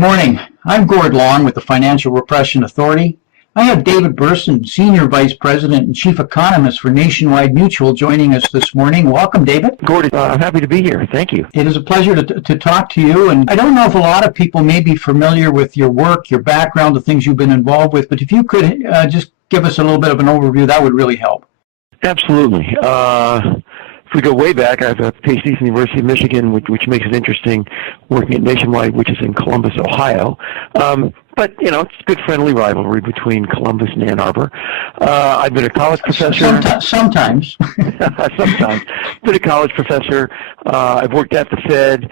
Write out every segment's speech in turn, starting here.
Good morning. I'm Gord Long with the Financial Repression Authority. I have David Berson, Senior Vice President and Chief Economist for Nationwide Mutual, joining us this morning. Welcome, David. Gord, I'm happy to be here. Thank you. It is a pleasure to talk to you. And I don't know if a lot of people may be familiar with your work, your background, the things you've been involved with, but if you could just give us a little bit of an overview, that would really help. Absolutely. If we go way back, I have a PhD from the University of Michigan, which makes it interesting, working at Nationwide, which is in Columbus, Ohio. But, you know, it's a good friendly rivalry between Columbus and Ann Arbor. I've been a college professor. Sometimes. Sometimes. Been a college professor. I've worked at the Fed.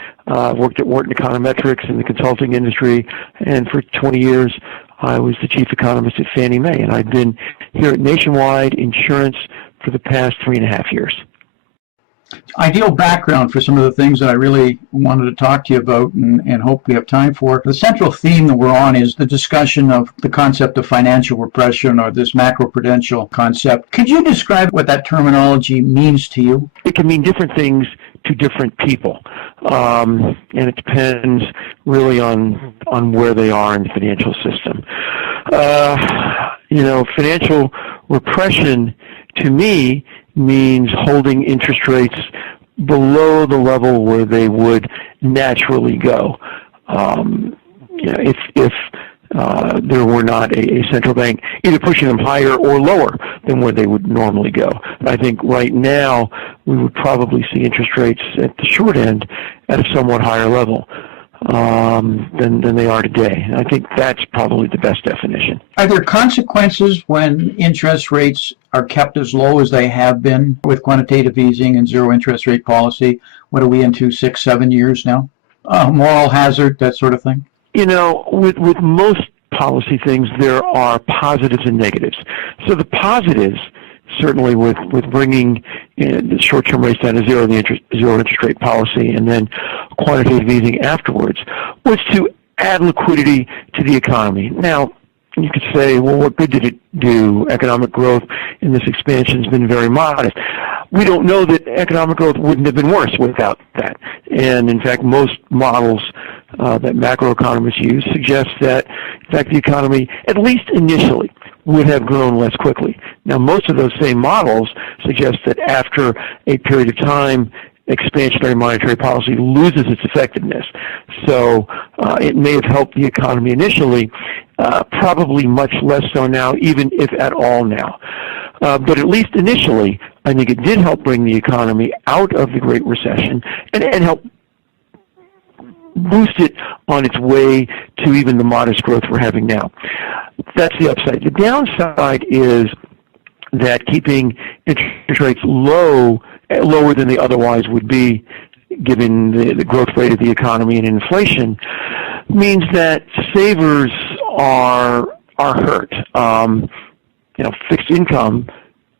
Worked at Wharton Econometrics in the consulting industry. And for 20 years, I was the chief economist at Fannie Mae. And I've been here at Nationwide Insurance for the past 3.5 years. Ideal background for some of the things that I really wanted to talk to you about and hope we have time for. The central theme that we're on is the discussion of the concept of financial repression, or this macroprudential concept. Could you describe what that terminology means to you? It can mean different things to different people, and it depends really on where they are in the financial system. Financial repression to me means holding interest rates below the level where they would naturally go. If there were not a central bank either pushing them higher or lower than where they would normally go. I think right now we would probably see interest rates at the short end at a somewhat higher level than they are today. And I think that's probably the best definition. Are there consequences when interest rates are kept as low as they have been with quantitative easing and zero interest rate policy? What are we into, 6-7 years now? Moral hazard, that sort of thing? You know, with most policy things, there are positives and negatives. So the positives, certainly with bringing the short-term rates down to zero, the zero interest rate policy, and then quantitative easing afterwards, was to add liquidity to the economy. Now, you could say, well, what good did it do? Economic growth in this expansion has been very modest. We don't know that economic growth wouldn't have been worse without that. And in fact, most models that macroeconomists use suggest that, in fact, the economy, at least initially, would have grown less quickly. Now, most of those same models suggest that after a period of time, expansionary monetary policy loses its effectiveness. So it may have helped the economy initially, probably much less so now, even if at all now. But at least initially, I think it did help bring the economy out of the Great Recession and help boost it on its way to even the modest growth we're having now. That's the upside. The downside is that keeping interest rates lower than they otherwise would be, given the growth rate of the economy and inflation, means that savers are hurt. Fixed income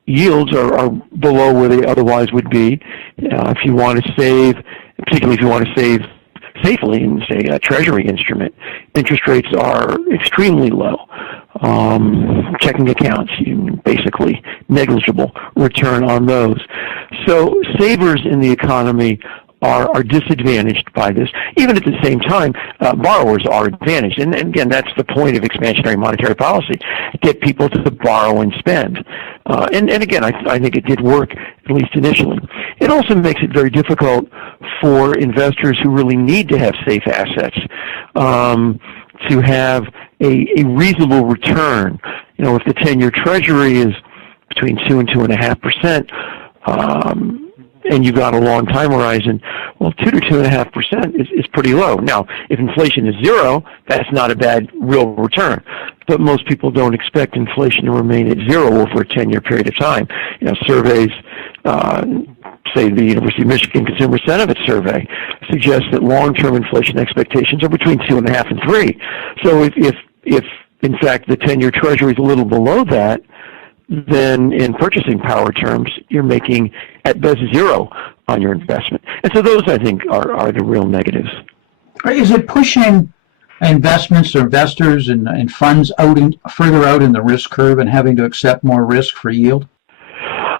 yields are below where they otherwise would be. If you want to save, particularly if you want to save safely in, say, a treasury instrument, interest rates are extremely low. Checking accounts, basically negligible return on those. So savers in the economy are disadvantaged by this. Even at the same time, borrowers are advantaged. And again, that's the point of expansionary monetary policy, get people to borrow and spend. And again, I think it did work, at least initially. It also makes it very difficult for investors who really need to have safe assets to have a reasonable return. You know, if the 10-year Treasury is between 2 and 2.5%, and you've got a long time horizon, well, 2 to 2.5% is pretty low. Now, if inflation is zero, that's not a bad real return. But most people don't expect inflation to remain at zero over a 10-year period of time. You know, surveys, say the University of Michigan Consumer Sentiment Survey, suggests that long-term inflation expectations are between 2.5 and 3. So if in fact the 10-year Treasury is a little below that, then in purchasing power terms, you're making at best zero on your investment. And so those, I think, are the real negatives. Is it pushing investments or investors and funds further out in the risk curve and having to accept more risk for yield?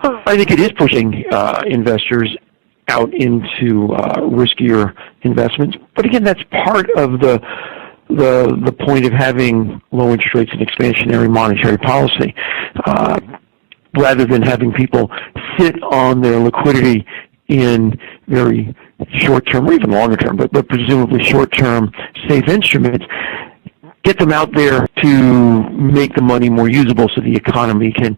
I think it is pushing investors out into riskier investments. But again, that's part of the the point of having low interest rates and expansionary monetary policy. Rather than having people sit on their liquidity in very short-term or even longer-term, but presumably short-term safe instruments, get them out there to make the money more usable so the economy can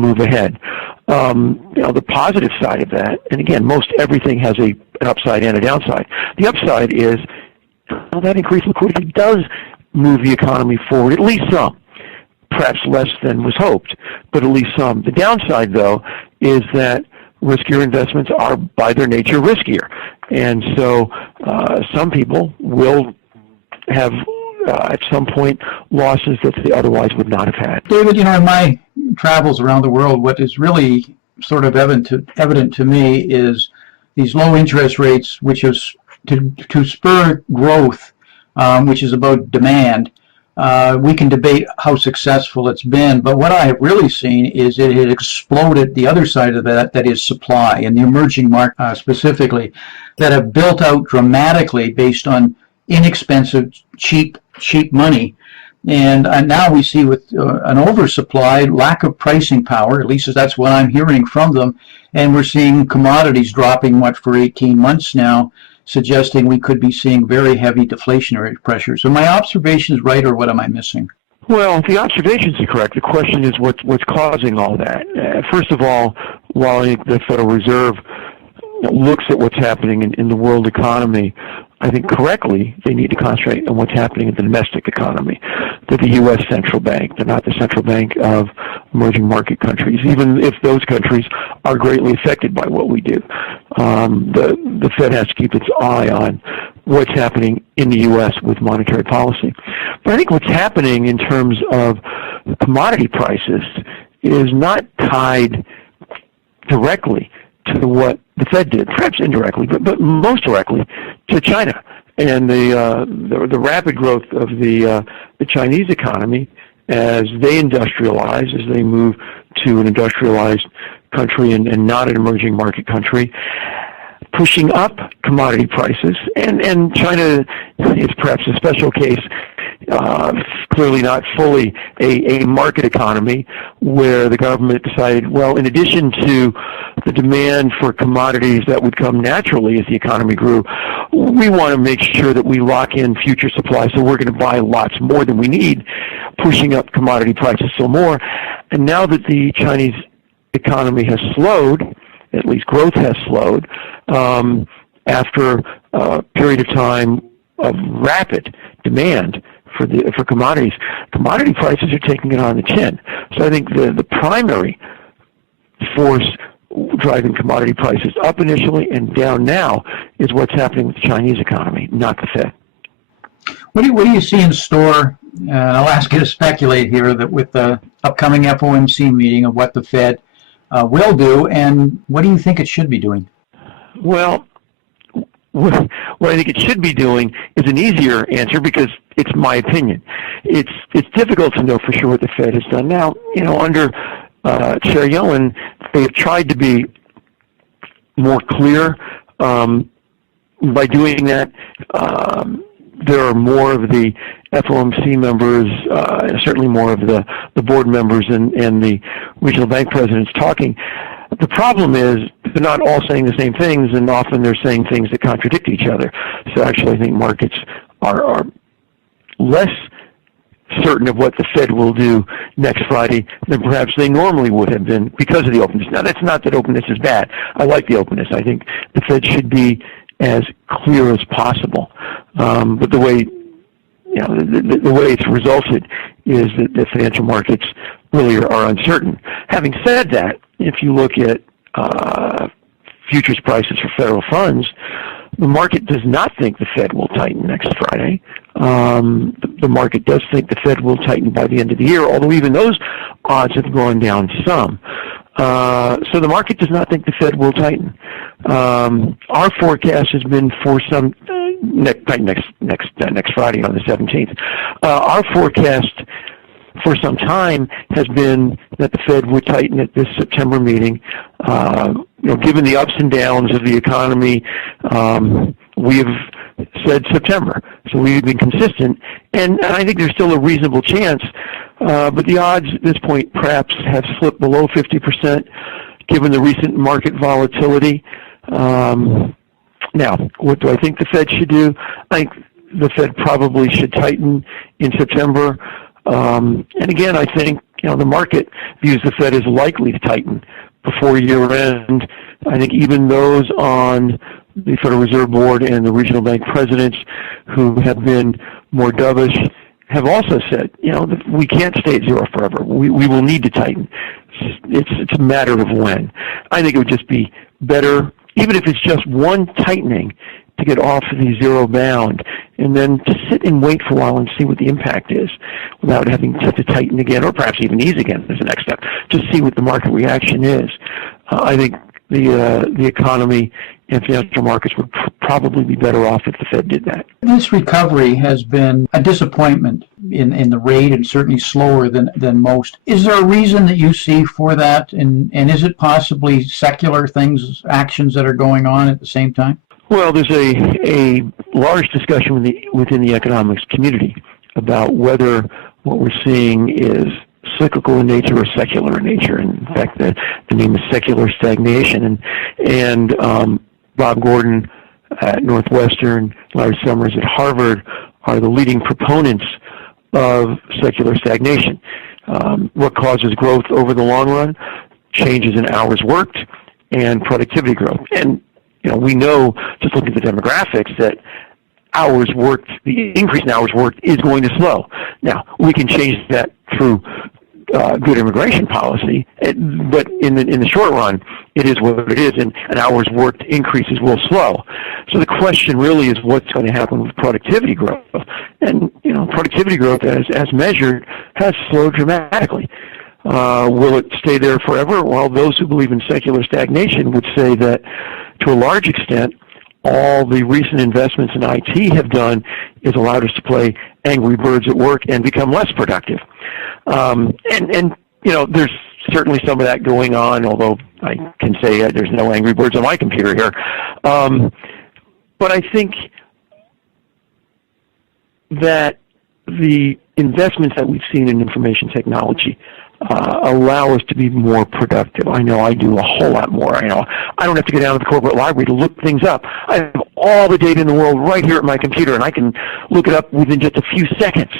move ahead. The positive side of that, and again, most everything has an upside and a downside. The upside is that increased liquidity does move the economy forward, at least some. Perhaps less than was hoped, but at least some. The downside, though, is that riskier investments are, by their nature, riskier. And so some people will have, at some point, losses that they otherwise would not have had. David, in my travels around the world, what is really sort of evident to me is these low interest rates, which is to spur growth, which is about demand. We can debate how successful it's been, but what I have really seen is it had exploded the other side of that is supply, and the emerging market specifically, that have built out dramatically based on inexpensive, cheap money. And now we see with an oversupply, lack of pricing power, at least that's what I'm hearing from them, and we're seeing commodities dropping, for 18 months now, suggesting we could be seeing very heavy deflationary pressure. So my observation is right, or what am I missing? Well, the observations are correct. The question is what's causing all that. First of all, while the Federal Reserve looks at what's happening in the world economy, I think correctly they need to concentrate on what's happening in the domestic economy. They're the U.S. central bank. They're not the central bank of emerging market countries, even if those countries are greatly affected by what we do. The Fed has to keep its eye on what's happening in the U.S. with monetary policy. But I think what's happening in terms of commodity prices is not tied directly to what the Fed did, perhaps indirectly, but most directly to China and the rapid growth of the Chinese economy as they industrialize, as they move to an industrialized country and not an emerging market country, pushing up commodity prices. And China is perhaps a special case, clearly not fully a market economy, where the government decided, well, in addition to the demand for commodities that would come naturally as the economy grew, we want to make sure that we lock in future supply, so we're going to buy lots more than we need, pushing up commodity prices still more. And now that the Chinese economy has slowed, at least growth has slowed, after a period of time of rapid demand for commodities, commodity prices are taking it on the chin. So I think the primary force driving commodity prices up initially and down now is what's happening with the Chinese economy, not the Fed. What do you see in store? And I'll ask you to speculate here that with the upcoming FOMC meeting of what the Fed will do, and what do you think it should be doing? Well, what I think it should be doing is an easier answer because it's my opinion. It's difficult to know for sure what the Fed has done. Now, under Chair Yellen, they have tried to be more clear. By doing that, there are more of the FOMC members, certainly more of the board members and the regional bank presidents talking. The problem is they're not all saying the same things, and often they're saying things that contradict each other. So actually I think markets are less certain of what the Fed will do next Friday than perhaps they normally would have been because of the openness. Now, that's not that openness is bad. I like the openness. I think the Fed should be as clear as possible. But the way the way it's resulted is that the financial markets really are uncertain. Having said that, if you look at futures prices for federal funds, the market does not think the Fed will tighten next Friday. The market does think the Fed will tighten by the end of the year, although even those odds have gone down some. So the market does not think the Fed will tighten. Our forecast has been for some next Friday on the 17th. Our forecast for some time has been that the Fed would tighten at this September meeting. Given the ups and downs of the economy, we have said September. So we've been consistent, and I think there's still a reasonable chance, but the odds at this point perhaps have slipped below 50% given the recent market volatility. Now, what do I think the Fed should do? I think the Fed probably should tighten in September. And again, I think the market views the Fed as likely to tighten before year end. I think even those on the Federal Reserve Board and the regional bank presidents who have been more dovish have also said, we can't stay at zero forever. We will need to tighten. It's a matter of when. I think it would just be better, even if it's just one tightening, to get off the zero bound and then to sit and wait for a while and see what the impact is without having to tighten again, or perhaps even ease again as the next step. Just see what the market reaction is. I think the economy and financial markets would probably be better off if the Fed did that. This recovery has been a disappointment in the rate, and certainly slower than most. Is there a reason that you see for that, and is it possibly secular things, actions that are going on at the same time? Well, there's a large discussion within the economics community about whether what we're seeing is cyclical in nature or secular in nature. In fact, the name is secular stagnation. And Bob Gordon at Northwestern, Larry Summers at Harvard are the leading proponents of secular stagnation. What causes growth over the long run? Changes in hours worked and productivity growth. And we know, just looking at the demographics, that hours worked, the increase in hours worked is going to slow. Now, we can change that through good immigration policy, but in the short run, it is what it is, and hours worked increases will slow. So the question really is what's going to happen with productivity growth. And, productivity growth, as measured, has slowed dramatically. Will it stay there forever? Well, those who believe in secular stagnation would say that, to a large extent, all the recent investments in IT have done is allowed us to play angry birds at work and become less productive. And there's certainly some of that going on, although I can say there's no angry birds on my computer here. But I think that the investments that we've seen in information technology allow us to be more productive. I know I do a whole lot more. I don't have to go down to the corporate library to look things up. I have all the data in the world right here at my computer, and I can look it up within just a few seconds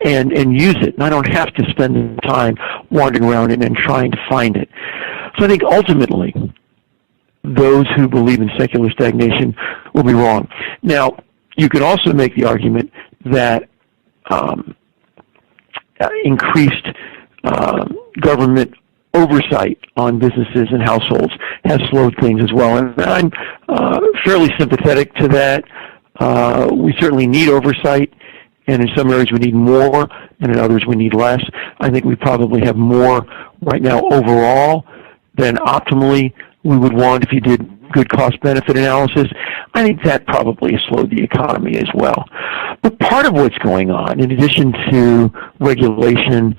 and use it. And I don't have to spend the time wandering around and trying to find it. So I think ultimately, those who believe in secular stagnation will be wrong. Now, you could also make the argument that increased government oversight on businesses and households has slowed things as well. And I'm fairly sympathetic to that. We certainly need oversight, and in some areas we need more, and in others we need less. I think we probably have more right now overall than optimally we would want if you did good cost-benefit analysis. I think that probably has slowed the economy as well. But part of what's going on, in addition to regulation,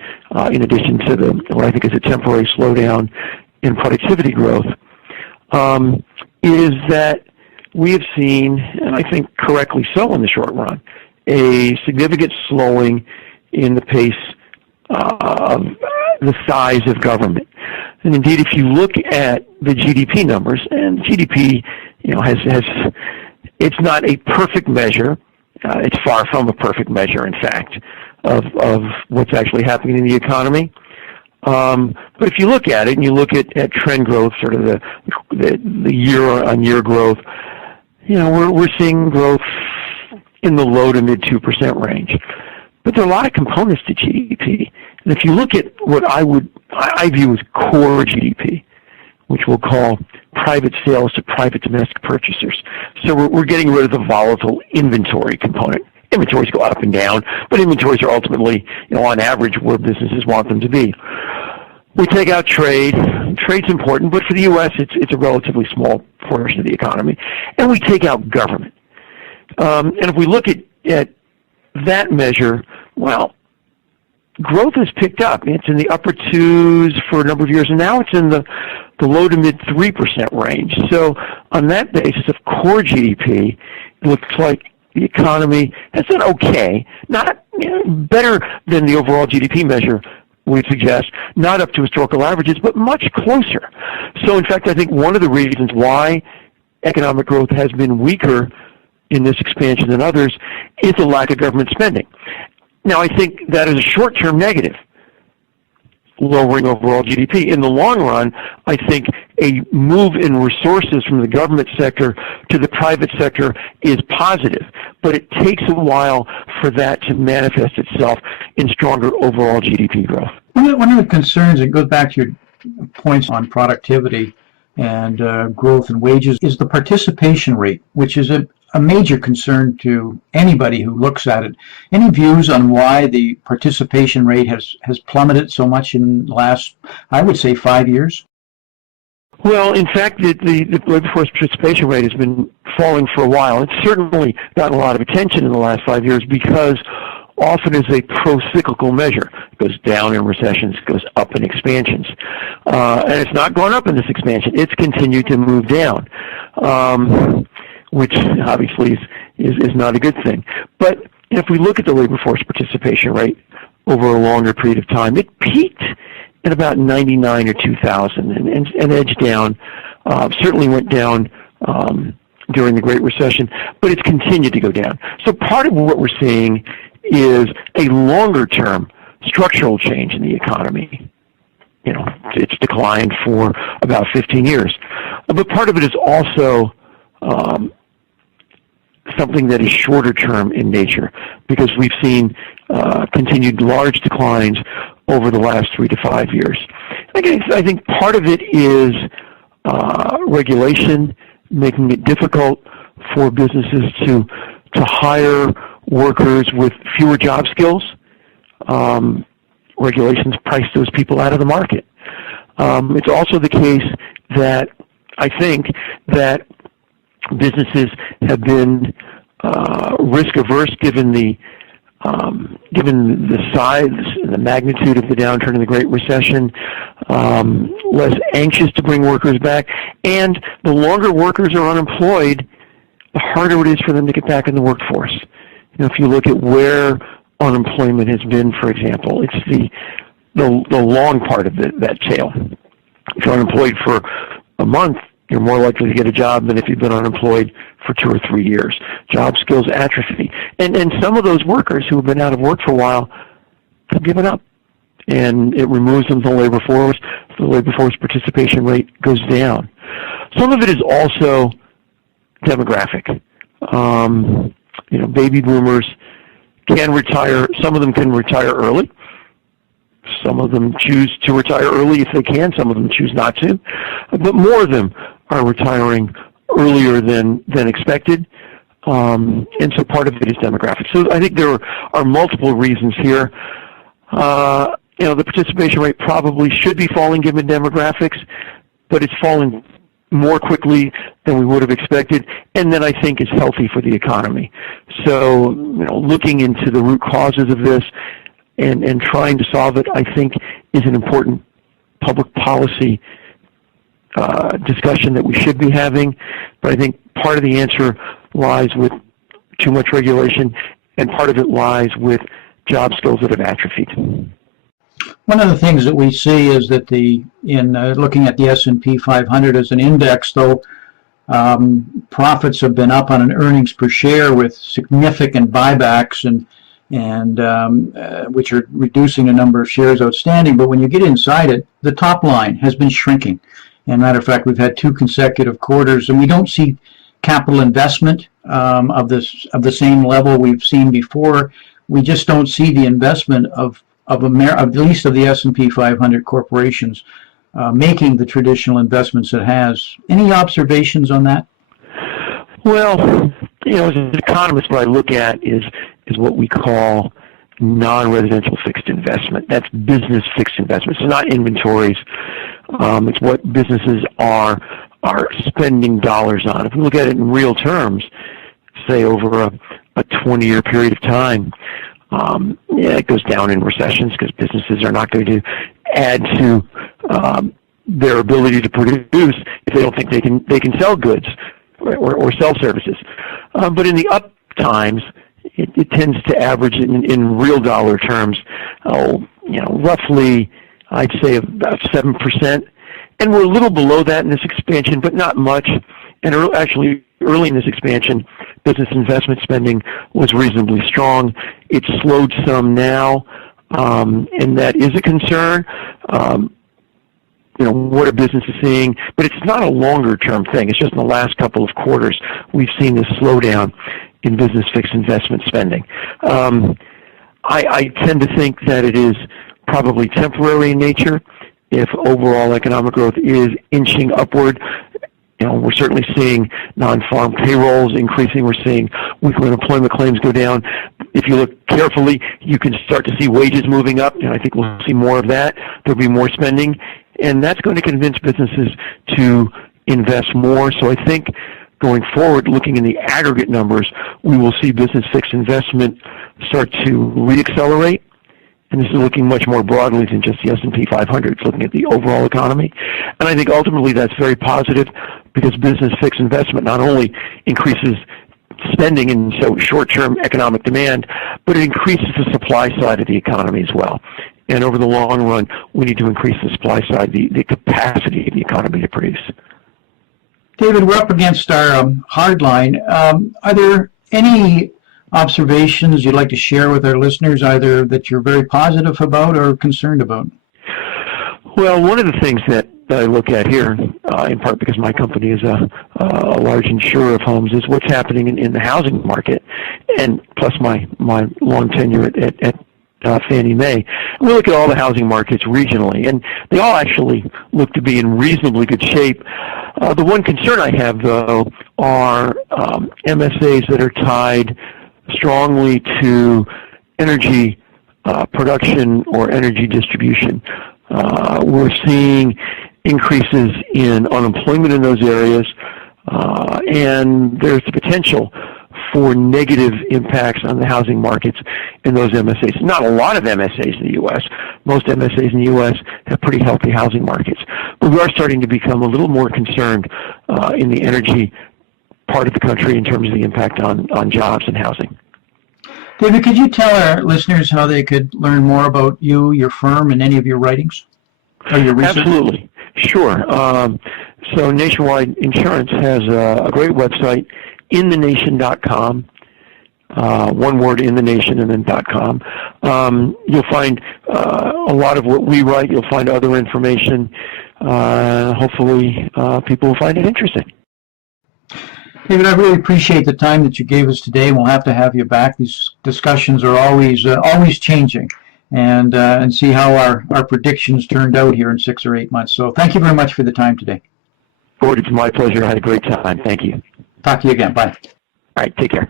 in addition to what I think is a temporary slowdown in productivity growth, is that we have seen, and I think correctly so in the short run, a significant slowing in the pace of the size of government. And indeed, if you look at the GDP numbers, and GDP, it's not a perfect measure. It's far from a perfect measure, in fact, of what's actually happening in the economy. But if you look at it and you look at trend growth, sort of the year-on-year growth, we're seeing growth in the low to mid 2% range. But there are a lot of components to GDP. And if you look at what I view as core GDP, which we'll call private sales to private domestic purchasers. So we're getting rid of the volatile inventory component. Inventories go up and down, but inventories are ultimately, on average, where businesses want them to be. We take out trade. Trade's important, but for the U.S., it's a relatively small portion of the economy. And we take out government. And if we look at that measure, well, growth has picked up. It's in the upper 2s for a number of years, and now it's in the low to mid 3% range. So on that basis of core GDP, it looks like the economy has done okay, not better than the overall GDP measure would suggest, not up to historical averages, but much closer. So in fact, I think one of the reasons why economic growth has been weaker in this expansion than others is the lack of government spending. Now, I think that is a short-term negative, lowering overall GDP. In the long run, I think a move in resources from the government sector to the private sector is positive, but it takes a while for that to manifest itself in stronger overall GDP growth. One of the concerns, it goes back to your points on productivity and growth and wages, is the participation rate, which is a major concern to anybody who looks at it. Any views on why the participation rate has plummeted so much in the last, I would say, 5 years? Well, in fact, the labor force participation rate has been falling for a while. It's certainly gotten a lot of attention in the last 5 years because often is a pro-cyclical measure. It goes down in recessions, it goes up in expansions. And it's not gone up in this expansion. It's continued to move down, which obviously is not a good thing. But if we look at the labor force participation rate over a longer period of time, it peaked at about 99 or 2000 and edged down, certainly went down during the Great Recession, but it's continued to go down. So part of what we're seeing is a longer-term structural change in the economy. It's declined for about 15 years. But part of it is also something that is shorter term in nature, because we've seen continued large declines over the last 3 to 5 years. Again, I think part of it is regulation, making it difficult for businesses to hire workers with fewer job skills. Regulations price those people out of the market. It's also the case that I think that businesses have been risk averse given the size and the magnitude of the downturn in the Great Recession, less anxious to bring workers back, and the longer workers are unemployed, the harder it is for them to get back in the workforce. If you look at where unemployment has been, for example, it's the long part of that tail. If you're unemployed for a month, you're more likely to get a job than if you've been unemployed for 2 or 3 years. Job skills atrophy. And some of those workers who have been out of work for a while have given up. And it removes them from the labor force. The labor force participation rate goes down. Some of it is also demographic. Baby boomers can retire. Some of them can retire early. Some of them choose to retire early if they can. Some of them choose not to. But more of them are retiring earlier than expected. And so part of it is demographic. So I think there are multiple reasons here. The participation rate probably should be falling given demographics, but it's falling more quickly than we would have expected, and then I think is healthy for the economy. So, looking into the root causes of this and trying to solve it, I think, is an important public policy discussion that we should be having. But I think part of the answer lies with too much regulation, and part of it lies with job skills that have atrophied. One of the things that we see is that in looking at the S&P 500 as an index, though, profits have been up on an earnings per share with significant buybacks and which are reducing the number of shares outstanding. But when you get inside it, the top line has been shrinking. And matter of fact, we've had 2 consecutive quarters, and we don't see capital investment of the same level we've seen before. We just don't see the investment of at least of the S&P 500 corporations making the traditional investments it has. Any observations on that? Well, as an economist, what I look at is what we call non-residential fixed investment. That's business fixed investment. So not inventories. It's what businesses are spending dollars on. If we look at it in real terms, say over a 20-year period of time, it goes down in recessions because businesses are not going to add to their ability to produce if they don't think they can sell goods or sell services. But in the times, it tends to average in real dollar terms, roughly, I'd say about 7%. And we're a little below that in this expansion, but not much. And actually, early in this expansion, business investment spending was reasonably strong. It's slowed some now, and that is a concern. What a business is seeing, but it's not a longer-term thing. It's just in the last couple of quarters we've seen this slowdown in business fixed investment spending. I tend to think that it is probably temporary in nature. If overall economic growth is inching upward, we're certainly seeing non-farm payrolls increasing. We're seeing weekly unemployment claims go down. If you look carefully, you can start to see wages moving up, and I think we'll see more of that. There'll be more spending, and that's going to convince businesses to invest more. So I think going forward, looking in the aggregate numbers, we will see business fixed investment start to reaccelerate. And this is looking much more broadly than just the S&P 500. It's looking at the overall economy. And I think ultimately that's very positive because business fixed investment not only increases spending and so short-term economic demand, but it increases the supply side of the economy as well. And over the long run, we need to increase the supply side, the capacity of the economy to produce. David, we're up against our hard line. Are there any observations you'd like to share with our listeners, either that you're very positive about or concerned about? Well, one of the things that I look at here, in part because my company is a large insurer of homes, is what's happening in the housing market, and plus my long tenure at Fannie Mae. We look at all the housing markets regionally, and they all actually look to be in reasonably good shape. The one concern I have, though, are MSAs that are tied strongly to energy production or energy distribution. We're seeing increases in unemployment in those areas, and there's the potential for negative impacts on the housing markets in those MSAs. Not a lot of MSAs in the U.S. Most MSAs in the U.S. have pretty healthy housing markets. But we are starting to become a little more concerned in the energy part of the country in terms of the impact on jobs and housing. David, could you tell our listeners how they could learn more about you, your firm, and any of your writings or your research? Absolutely. Sure. So Nationwide Insurance has a great website, inthenation.com. One word, in the nation, and then .com. You'll find a lot of what we write. You'll find other information. Hopefully, people will find it interesting. David, I really appreciate the time that you gave us today. We'll have to have you back. These discussions are always changing, and see how our predictions turned out here in 6 or 8 months. So thank you very much for the time today. Gord, it's my pleasure. I had a great time. Thank you. Talk to you again. Bye. All right. Take care.